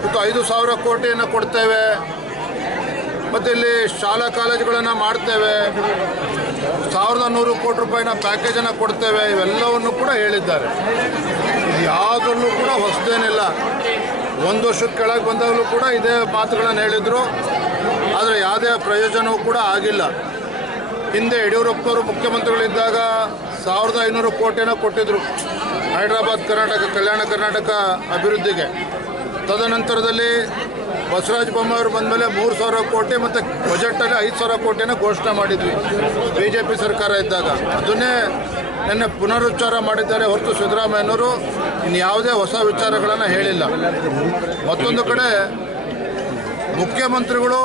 ಇವತ್ತು ಐದು ಸಾವಿರ ಕೋಟಿಯನ್ನು ಕೊಡ್ತೇವೆ. ಮತ್ತು ಇಲ್ಲಿ ಶಾಲಾ ಕಾಲೇಜುಗಳನ್ನು ಮಾಡ್ತೇವೆ. ಸಾವಿರದ ನೂರು ಕೋಟಿ ರೂಪಾಯಿನ ಪ್ಯಾಕೇಜನ್ನು ಕೊಡ್ತೇವೆ. ಇವೆಲ್ಲವನ್ನು ಕೂಡ ಹೇಳಿದ್ದಾರೆ. ಯಾವುದರಲ್ಲೂ ಕೂಡ ಹೊಸದೇನಿಲ್ಲ. ಒಂದು ವರ್ಷದ ಕೆಳಗೆ ಬಂದಾಗಲೂ ಕೂಡ ಇದೇ ಮಾತುಗಳನ್ನು ಹೇಳಿದರು. ಆದರೆ ಯಾವುದೇ ಪ್ರಯೋಜನವೂ ಕೂಡ ಆಗಿಲ್ಲ. ಹಿಂದೆ ಯಡಿಯೂರಪ್ಪನವರು ಮುಖ್ಯಮಂತ್ರಿಗಳಿದ್ದಾಗ ಸಾವಿರದ ಐನೂರು ಕೋಟಿನ ಕೊಟ್ಟಿದ್ದರು ಹೈದರಾಬಾದ್ ಕರ್ನಾಟಕ, ಕಲ್ಯಾಣ ಕರ್ನಾಟಕ ಅಭಿವೃದ್ಧಿಗೆ. ತದನಂತರದಲ್ಲಿ ಬಸವರಾಜ ಬೊಮ್ಮಾಯಿ ಬಂದ ಮೇಲೆ ಮೂರು ಸಾವಿರ ಕೋಟಿ ಮತ್ತು ಬಜೆಟಲ್ಲಿ ಐದು ಸಾವಿರ ಕೋಟಿನ ಘೋಷಣೆ ಮಾಡಿದ್ವಿ ಬಿ ಜೆ ಪಿ ಸರ್ಕಾರ ಇದ್ದಾಗ. ಅದನ್ನೇ ನಿನ್ನೆ ಪುನರುಚ್ಚಾರ ಮಾಡಿದ್ದಾರೆ ಹೊರತು ಸಿದ್ದರಾಮಯ್ಯನವರು. ಇನ್ನು ಯಾವುದೇ ಹೊಸ ವಿಚಾರಗಳನ್ನು ಹೇಳಿಲ್ಲ. ಮತ್ತೊಂದು ಕಡೆ ಮುಖ್ಯಮಂತ್ರಿಗಳು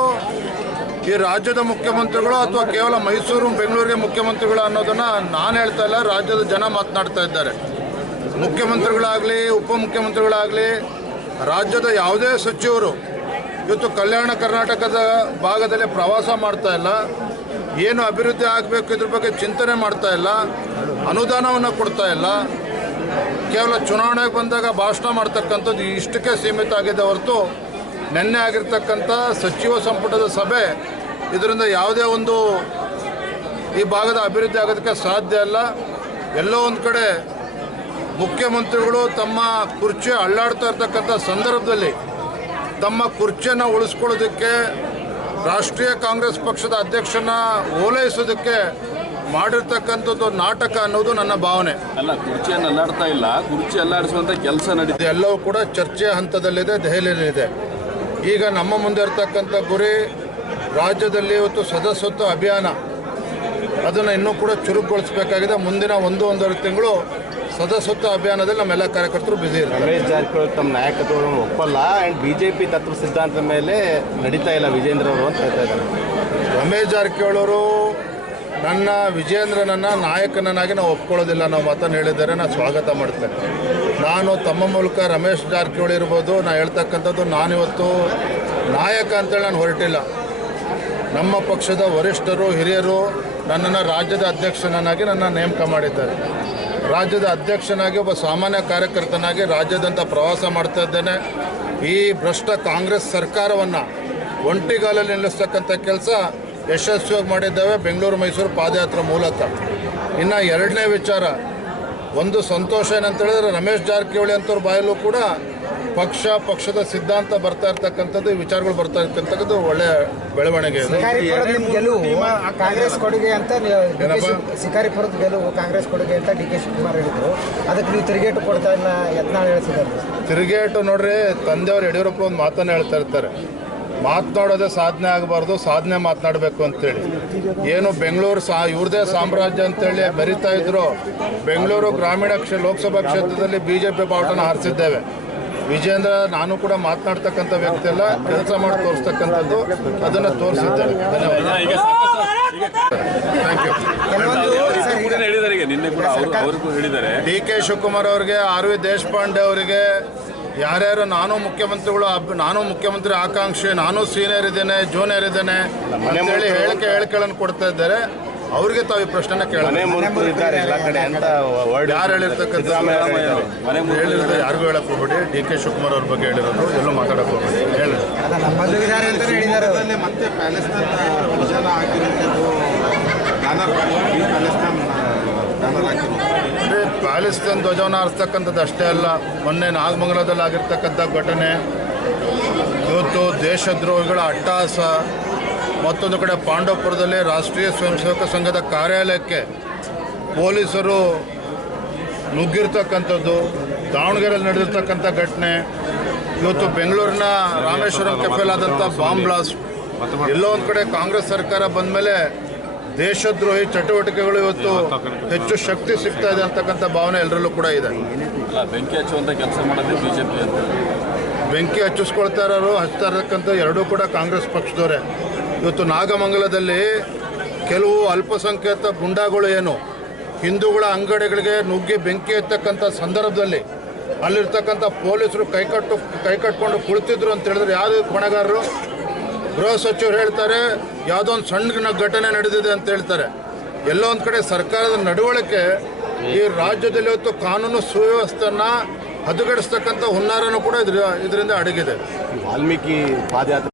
ಈ ರಾಜ್ಯದ ಮುಖ್ಯಮಂತ್ರಿಗಳು ಅಥವಾ ಕೇವಲ ಮೈಸೂರು, ಬೆಂಗಳೂರಿಗೆ ಮುಖ್ಯಮಂತ್ರಿಗಳು ಅನ್ನೋದನ್ನು ನಾನು ಹೇಳ್ತಾ ಇಲ್ಲ, ರಾಜ್ಯದ ಜನ ಮಾತನಾಡ್ತಾ ಇದ್ದಾರೆ. ಮುಖ್ಯಮಂತ್ರಿಗಳಾಗಲಿ, ಉಪಮುಖ್ಯಮಂತ್ರಿಗಳಾಗಲಿ ರಾಜ್ಯದ ಯಾವುದೇ ಸಚಿವರು ಇವತ್ತು ಕಲ್ಯಾಣ ಕರ್ನಾಟಕದ ಭಾಗದಲ್ಲಿ ಪ್ರವಾಸ ಮಾಡ್ತಾ ಇಲ್ಲ, ಏನು ಅಭಿವೃದ್ಧಿ ಆಗಬೇಕು ಇದ್ರ ಬಗ್ಗೆ ಚಿಂತನೆ ಮಾಡ್ತಾ ಇಲ್ಲ, ಅನುದಾನವನ್ನು ಕೊಡ್ತಾ ಇಲ್ಲ, ಕೇವಲ ಚುನಾವಣೆಗೆ ಬಂದಾಗ ಭಾಷಣ ಮಾಡ್ತಕ್ಕಂಥದ್ದು ಇಷ್ಟಕ್ಕೆ ಸೀಮಿತ ಆಗಿದೆ ಹೊರತು ನಿನ್ನೆ ಆಗಿರ್ತಕ್ಕಂಥ ಸಚಿವ ಸಂಪುಟದ ಸಭೆ ಇದರಿಂದ ಯಾವುದೇ ಒಂದು ಈ ಭಾಗದ ಅಭಿವೃದ್ಧಿ ಆಗೋದಕ್ಕೆ ಸಾಧ್ಯ ಅಲ್ಲ ಎಲ್ಲೋ ಒಂದು ಕಡೆ ಮುಖ್ಯಮಂತ್ರಿಗಳು ತಮ್ಮ ಕುರ್ಚಿ ಅಳ್ಳಾಡ್ತಾ ಇರ್ತಕ್ಕಂಥ ಸಂದರ್ಭದಲ್ಲಿ ತಮ್ಮ ಕುರ್ಚಿಯನ್ನು ಉಳಿಸ್ಕೊಳ್ಳೋದಕ್ಕೆ ರಾಷ್ಟ್ರೀಯ ಕಾಂಗ್ರೆಸ್ ಪಕ್ಷದ ಅಧ್ಯಕ್ಷನ ಓಲೈಸೋದಕ್ಕೆ ಮಾಡಿರ್ತಕ್ಕಂಥದ್ದು ನಾಟಕ ಅನ್ನೋದು ನನ್ನ ಭಾವನೆ. ಅಲ್ಲ ಕುರ್ಚಿಯನ್ನು ಅಲ್ಲಾಡ್ತಾ ಇಲ್ಲ. ಕುರ್ಚಿ ಅಲ್ಲಾಡಿಸುವಂಥ ಕೆಲಸ ನಡೀತಿದೆ ಎಲ್ಲವೂ ಕೂಡ ಚರ್ಚೆಯ ಹಂತದಲ್ಲಿದೆ ದೆಹಲಿಯಲ್ಲಿದೆ ಈಗ ನಮ್ಮ ಮುಂದೆ ಇರ್ತಕ್ಕಂಥ ಗುರಿ ರಾಜ್ಯದಲ್ಲಿ ಇವತ್ತು ಸದಸ್ಯತ್ವ ಅಭಿಯಾನ. ಅದನ್ನು ಇನ್ನೂ ಕೂಡ ಚುರುಕುಗೊಳಿಸಬೇಕಾಗಿದೆ. ಮುಂದಿನ ಒಂದು ಒಂದೂವರೆ ತಿಂಗಳು ಸದಸ್ಯತ್ವ ಅಭಿಯಾನದಲ್ಲಿ ನಮ್ಮೆಲ್ಲ ಕಾರ್ಯಕರ್ತರು ಬ್ಯುಸಿ ಇರ್ತಾರೆ. ರಮೇಶ್ ಜಾರಕಿಹೊಳಿ ತಮ್ಮ ನಾಯಕತ್ವವನ್ನು ಒಪ್ಪಲ್ಲ ಆ್ಯಂಡ್ ಬಿ ಜೆ ಪಿ ತತ್ವ ಸಿದ್ಧಾಂತದ ಮೇಲೆ ನಡೀತಾ ಇಲ್ಲ ವಿಜೇಂದ್ರ ಅವರು ಅಂತ ಹೇಳ್ತಾ ಇದ್ದಾರೆ. ರಮೇಶ್ ಜಾರಕಿಹೊಳಿ ಅವರು ನನ್ನ ವಿಜೇಂದ್ರನನ್ನ ನಾಯಕನನ್ನಾಗಿ ನಾವು ಒಪ್ಕೊಳ್ಳೋದಿಲ್ಲ ನಾವು ಮಾತನ್ನು ಹೇಳಿದ್ದಾರೆ ನಾನು ಸ್ವಾಗತ ಮಾಡ್ತೇನೆ. ನಾನು ತಮ್ಮ ಮೂಲಕ ರಮೇಶ್ ಜಾರಕಿಹೊಳಿ ಇರ್ಬೋದು ನಾನು ಹೇಳ್ತಕ್ಕಂಥದ್ದು ನಾನಿವತ್ತು ನಾಯಕ ಅಂತೇಳಿ ನಾನು ಹೊರಟಿಲ್ಲ. ನಮ್ಮ ಪಕ್ಷದ ವರಿಷ್ಠರು ಹಿರಿಯರು ನನ್ನನ್ನು ರಾಜ್ಯದ ಅಧ್ಯಕ್ಷನನ್ನಾಗಿ ನನ್ನ ನೇಮಕ ಮಾಡಿದ್ದಾರೆ. ರಾಜ್ಯದ ಅಧ್ಯಕ್ಷನಾಗಿ ಒಬ್ಬ ಸಾಮಾನ್ಯ ಕಾರ್ಯಕರ್ತನಾಗಿ ರಾಜ್ಯದಂತ ಪ್ರವಾಸ ಮಾಡ್ತಾ ಇದ್ದೇನೆ. ಈ ಭ್ರಷ್ಟ ಕಾಂಗ್ರೆಸ್ ಸರ್ಕಾರವನ್ನು ಒಂಟಿಗಾಲಲ್ಲಿ ನಿಲ್ಲಿಸ್ತಕ್ಕಂಥ ಕೆಲಸ ಯಶಸ್ವಿಯಾಗಿ ಮಾಡಿದ್ದೇವೆ ಬೆಂಗಳೂರು, ಮೈಸೂರು ಪಾದಯಾತ್ರೆ ಮೂಲಕ. ಇನ್ನು ಎರಡನೇ ವಿಚಾರ, ಒಂದು ಸಂತೋಷ ಏನಂತ ಹೇಳಿದ್ರೆ ರಮೇಶ್ ಜಾರಕಿಹೊಳಿ ಅಂತವ್ರ ಬಾಯಲ್ಲೂ ಕೂಡ ಪಕ್ಷ ಪಕ್ಷದ ಸಿದ್ಧಾಂತ ಬರ್ತಾ ಇರ್ತಕ್ಕಂಥದ್ದು ಈ ವಿಚಾರಗಳು ಬರ್ತಾ ಇರ್ತಕ್ಕಂಥದ್ದು ಒಳ್ಳೆ ಬೆಳವಣಿಗೆ ಕಾಂಗ್ರೆಸ್ ಕೊಡುಗೆ ಅಂತ ಶಿಕಾರಿಪುರದ ಗೆಲುವು ಕಾಂಗ್ರೆಸ್ ಕೊಡುಗೆ ಅಂತ ಡಿ ಕೆ ಶಿವಕುಮಾರ್ ಹೇಳಿದ್ರು. ಅದಕ್ಕೆ ನೀವು ತಿರುಗೇಟು ಕೊಡ್ತಾ ಇಲ್ಲ ಯತ್ನ ಹೇಳ್ತಿದ್ದಾರೆ. ತಿರುಗೇಟು ನೋಡ್ರಿ ತಂದೆಯವರು ಯಡಿಯೂರಪ್ಪ ಒಂದು ಮಾತನ್ನು ಹೇಳ್ತಾ ಇರ್ತಾರೆ. ಮಾತನಾಡೋದೇ ಸಾಧನೆ ಆಗಬಾರ್ದು ಸಾಧನೆ ಮಾತನಾಡಬೇಕು ಅಂತೇಳಿ. ಏನು ಬೆಂಗಳೂರು ಸಾ ಇವ್ರದೇ ಸಾಮ್ರಾಜ್ಯ ಅಂತೇಳಿ ಬರಿತಾ ಇದ್ರು. ಬೆಂಗಳೂರು ಗ್ರಾಮೀಣ ಕ್ಷೇ ಲೋಕಸಭಾ ಕ್ಷೇತ್ರದಲ್ಲಿ ಬಿ ಜೆ ಪಿ ಬಾವುಟನ ಹಾರಿಸಿದ್ದೇವೆ. ವಿಜೇಂದ್ರ ನಾನು ಕೂಡ ಮಾತನಾಡ್ತಕ್ಕಂಥ ವ್ಯಕ್ತಿ ಅಲ್ಲ ಕೆಲಸ ಮಾಡಿ ತೋರಿಸ್ತಕ್ಕಂಥದ್ದು ಅದನ್ನು ತೋರಿಸಿದ್ದೇನೆ. ಧನ್ಯವಾದ. ಥ್ಯಾಂಕ್ ಯು ಕೂಡ ಹೇಳಿದ್ದಾರೆ ಈಗ ನಿನ್ನೆ ಕೂಡ ಅವರು ಅವ್ರಿಗೂ ಹೇಳಿದ್ದಾರೆ ಡಿ ಕೆ ಶಿವಕುಮಾರ್ ಅವರಿಗೆ ಆರ್ ವಿ ದೇಶಪಾಂಡೆ ಅವರಿಗೆ ಯಾರ್ಯಾರು ನಾನು ಮುಖ್ಯಮಂತ್ರಿಗಳು ನಾನು ಮುಖ್ಯಮಂತ್ರಿ ಆಕಾಂಕ್ಷಿ ನಾನು ಸೀನಿಯರ್ ಇದ್ದೇನೆ ಜೂನಿಯರ್ ಇದ್ದೇನೆ ಅಂತೇಳಿ ಹೇಳಿಕೆ ಹೇಳಿಕೆಗಳನ್ನು ಕೊಡ್ತಾ ಇದ್ದಾರೆ. ಅವ್ರಿಗೆ ತಾವು ಈ ಪ್ರಶ್ನೆ ಕೇಳ ಮನೆ ಮುಂದೆ ಇದ್ದಾರೆ ಎಲ್ಲ ಕಡೆ ಅಂತ ವರ್ಡ್ ಯಾರು ಹೇಳಿರ್ತಕ್ಕಂಥ ಸಿದ್ದರಾಮಯ್ಯ ಮನೆ ಮುಂದೆ ಹೇಳಿರೋದು ಯಾರಿಗೂ ಹೇಳಕ್ ಹೋಗ್ಬೇಡಿ. ಡಿ ಕೆ ಶಿವಕುಮಾರ್ ಅವ್ರ ಬಗ್ಗೆ ಹೇಳಿರೋದು ಎಲ್ಲೂ ಮಾತಾಡಕ್ ಹೋಗ್ಬೇಡಿ. ಹೇಳಿ. ಮತ್ತೆ ಪ್ಯಾಲೆಸ್ತೇನ್ ಧ್ವಜವನ್ನು ಹಾರಿಸ್ತಕ್ಕಂಥದ್ದು ಅಷ್ಟೇ ಅಲ್ಲ. ಮೊನ್ನೆ ನಾಗಮಂಗಲದಲ್ಲಿ ಆಗಿರ್ತಕ್ಕಂಥ ಘಟನೆ. ಇವತ್ತು ದೇಶದ್ರೋಹಿಗಳ ಅಟ್ಟಹಾಸ ಮತ್ತೊಂದು ಕಡೆ ಪಾಂಡವಪುರದಲ್ಲಿ ರಾಷ್ಟ್ರೀಯ ಸ್ವಯಂ ಸೇವಕ ಸಂಘದ ಕಾರ್ಯಾಲಯಕ್ಕೆ ಪೊಲೀಸರು ನುಗ್ಗಿರ್ತಕ್ಕಂಥದ್ದು ದಾವಣಗೆರೆಯಲ್ಲಿ ನಡೆದಿರ್ತಕ್ಕಂಥ ಘಟನೆ ಇವತ್ತು ಬೆಂಗಳೂರಿನ ರಾಮೇಶ್ವರಂ ಕೆಫೆಲಾದಂಥ ಬಾಂಬ್ ಬ್ಲಾಸ್ಟ್. ಎಲ್ಲೋ ಒಂದು ಕಡೆ ಕಾಂಗ್ರೆಸ್ ಸರ್ಕಾರ ಬಂದ ಮೇಲೆ ದೇಶದ್ರೋಹಿ ಚಟುವಟಿಕೆಗಳು ಇವತ್ತು ಹೆಚ್ಚು ಶಕ್ತಿ ಸಿಗ್ತಾ ಇದೆ ಅಂತಕ್ಕಂಥ ಭಾವನೆ ಎಲ್ಲರಲ್ಲೂ ಕೂಡ ಇದೆ. ಬೆಂಕಿ ಹಚ್ಚುವಂಥ ಕೆಲಸ ಮಾಡೋದೇ ಬಿಜೆಪಿ ಬೆಂಕಿ ಹಚ್ಚಿಸ್ಕೊಳ್ತಾ ಇರೋರು ಹಚ್ತಾ ಇರತಕ್ಕಂಥ ಎರಡೂ ಕೂಡ ಕಾಂಗ್ರೆಸ್ ಪಕ್ಷದವರೇ. ಇವತ್ತು ನಾಗಮಂಗಲದಲ್ಲಿ ಕೆಲವು ಅಲ್ಪಸಂಖ್ಯಾತ ಗುಂಡಾಗಳು ಏನು? ಹಿಂದೂಗಳ ಅಂಗಡಿಗಳಿಗೆ ನುಗ್ಗಿ ಬೆಂಕಿ ಎತ್ತಕ್ಕಂಥ ಸಂದರ್ಭದಲ್ಲಿ ಅಲ್ಲಿರ್ತಕ್ಕಂಥ ಪೊಲೀಸರು ಕೈಕಟ್ಟು ಕೈಕಟ್ಕೊಂಡು ಕುಳಿತಿದ್ರು ಅಂತ ಹೇಳಿದ್ರೆ ಯಾರು ಹೊಣೆಗಾರರು ಗೃಹ ಸಚಿವರು ಹೇಳ್ತಾರೆ, ಯಾವುದೋ ಒಂದು ಸಣ್ಣ ಘಟನೆ ನಡೆದಿದೆ ಅಂತ ಹೇಳ್ತಾರೆ. ಎಲ್ಲೋ ಒಂದು ಕಡೆ ಸರ್ಕಾರದ ನಡವಳಿಕೆ ಈ ರಾಜ್ಯದಲ್ಲಿ ಇವತ್ತು ಕಾನೂನು ಸುವ್ಯವಸ್ಥೆಯನ್ನು ಹದಗೆಡಿಸ್ತಕ್ಕಂಥ ಹುನ್ನಾರನೂ ಕೂಡ ಇದ್ರ ಇದರಿಂದ ಅಡಗಿದೆ. ವಾಲ್ಮೀಕಿ ಪಾದಯಾತ್ರೆ